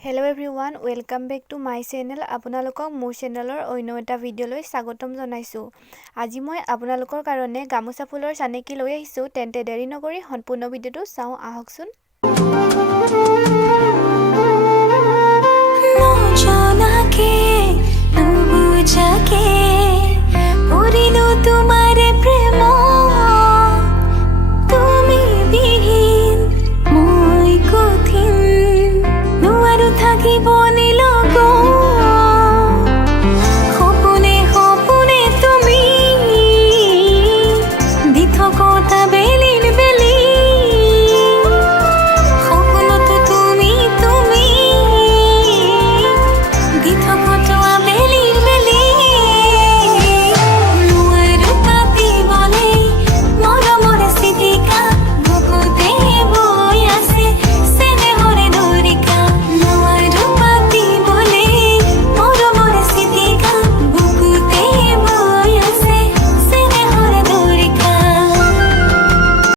Hello everyone, welcome back to my channel. আপোনালোকক মোৰ চেনেলৰ অন্য এটা ভিডিঅ'লৈ স্বাগতম জনাইছো। আজি মই আপোনালোকৰ কাৰণে গামোচা ফুলৰ চানেকি লৈ আহিছো। তেন্তে দেৰি নকৰি সম্পূৰ্ণ ভিডিঅ'টো চাওঁ আহকচোন।